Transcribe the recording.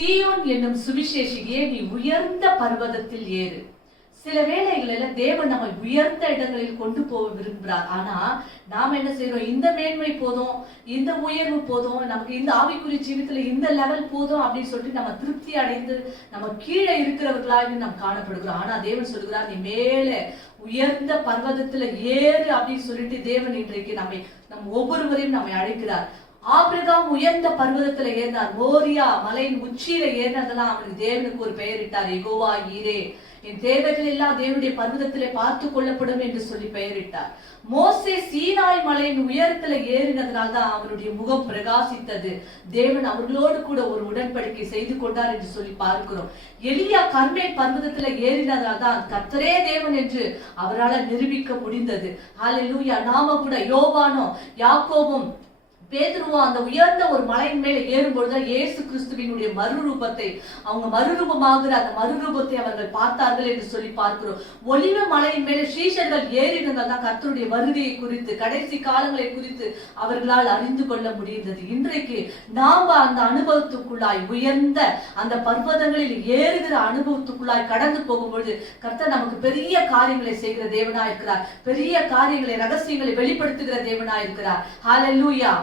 சீயோன் என்னும் சுவிசேஷியே, நீ உயர்ந்த பர்வதத்தில் ஏறு. சில வேளைகள்ல தேவன் நம்மை உயர்ந்த இடங்களில் கொண்டு போக விரும்புகிறார். ஆனா நாம என்ன செய்யறோம்? இந்த மேன்மை போதும், இந்த உயர்வு போதும், நமக்கு இந்த ஆவிக்குரிய ஜீவித்துல இந்த லெவல் போதும் அப்படின்னு சொல்லிட்டு நம்ம திருப்தி அடைந்து நம்ம கீழே இருக்கிறவர்களாக நாம் காணப்படுகிறோம். ஆனா தேவன் சொல்லுகிறார், நீ மேலே உயர்ந்த பர்வதத்துல ஏறு அப்படின்னு சொல்லிட்டு தேவன் இன்றைக்கு நம் ஒவ்வொருவரையும் நம்மை அழைக்கிறார். ஆபிரகாம் உயர்ந்த பர்வதத்துல ஏறினார். மோரியா மலையின் உச்சியில ஏறினதெல்லாம் அவனுக்கு தேவனுக்கு ஒரு பெயரிட்டார், யெகோவா ஈரே. என் தேவைகள் எல்லாம் தேவனுடைய பர்வதத்திலே பார்த்து கொள்ளப்படும் என்று சொல்லி பெயரிட்டார். மோசே சீனாய் மலையின் உயரத்துல ஏறினதுனால்தான் அவனுடைய முகம் பிரகாசித்தது. தேவன் அவர்களோடு கூட ஒரு உடன்படிக்கை செய்து கொண்டார் என்று சொல்லி பார்க்கிறோம். எலியா கர்மேல் பர்வதத்துல ஏறினதால்தான் கர்த்தரே தேவன் என்று அவரால் நிரூபிக்க முடிந்தது. ஹல்லேலூயா. நாம கூட யோவானோ யாக்கோபும் பேதுருவா அந்த உயர்ந்த ஒரு மலையின் மேல ஏறும்பொழுது இயேசு கிறிஸ்துவினுடைய மறுரூபத்தை, அவங்க மறுரூபமாகிற அந்த மறுரூபத்தை அவர்கள் பார்த்தார்கள் என்று சொல்லி பார்க்கிறோம். ஒலிவ மலையின் மேல சீஷர்கள் ஏறினதான் கர்த்தருடைய வருகையை குறித்து, கடைசி காலங்களை குறித்து அவர்களால் அறிந்து கொள்ள முடிந்தது. இன்றைக்கு நாம அந்த அனுபவத்துக்குள்ளாய், உயர்ந்த அந்த பர்வதங்களில் ஏறுகிற அனுபவத்துக்குள்ளாய் கடந்து போகும்பொழுது கர்த்தர் நமக்கு பெரிய காரியங்களை செய்கிற தேவனாயிருக்கிறார். பெரிய காரியங்களை, ரகசியங்களை வெளிப்படுத்துகிற தேவனாயிருக்கிறார். ஹல்லேலூயா.